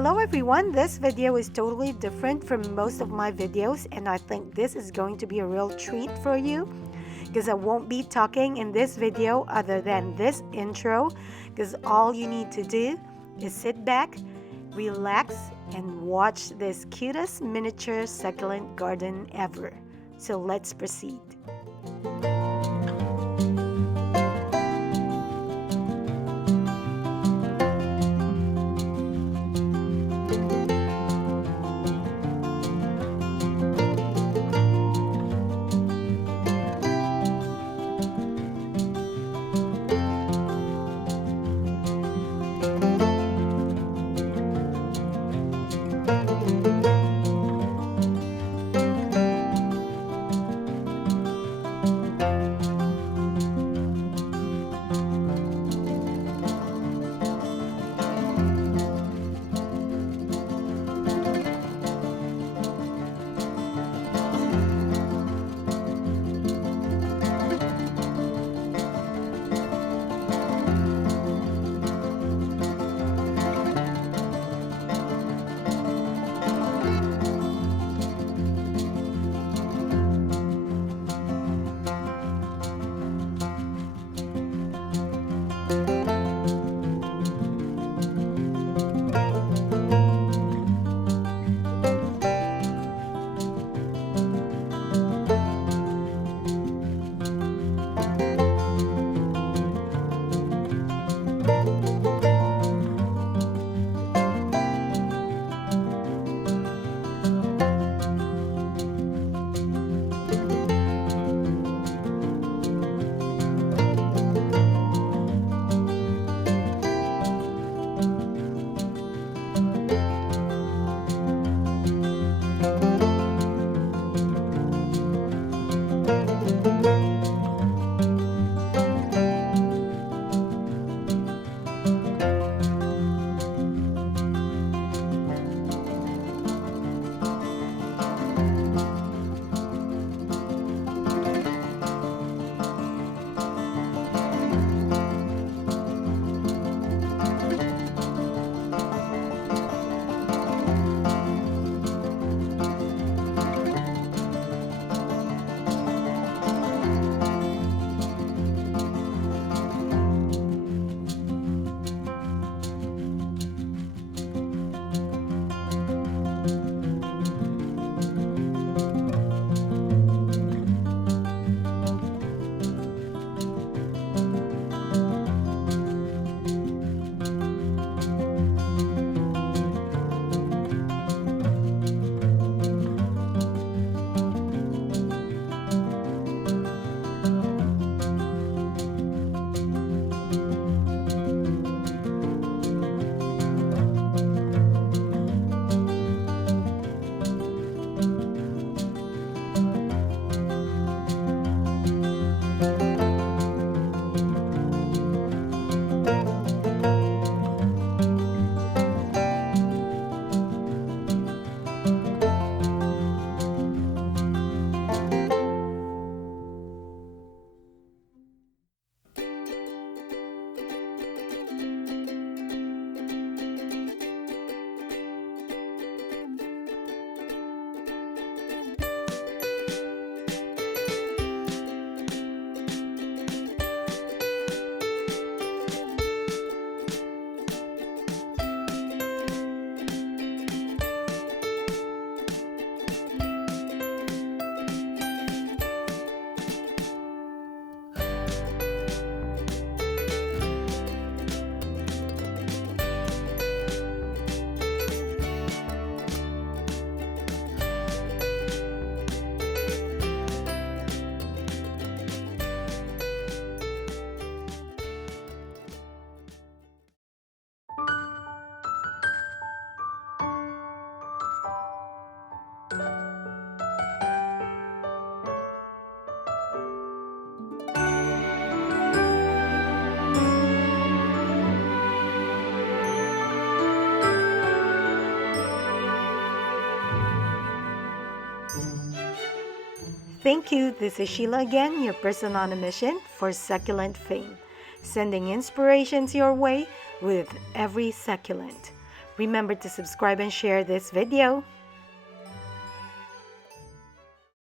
Hello everyone, this video is totally different from most of my videos and I think this is going to be a real treat for you because I won't be talking in this video other than this intro, because all you need to do is sit back, relax, and watch this cutest miniature succulent garden ever. So let's proceed. Thank you, this is Sheila again, your person on a mission for succulent fame, sending inspirations your way with every succulent. Remember to subscribe and share this video.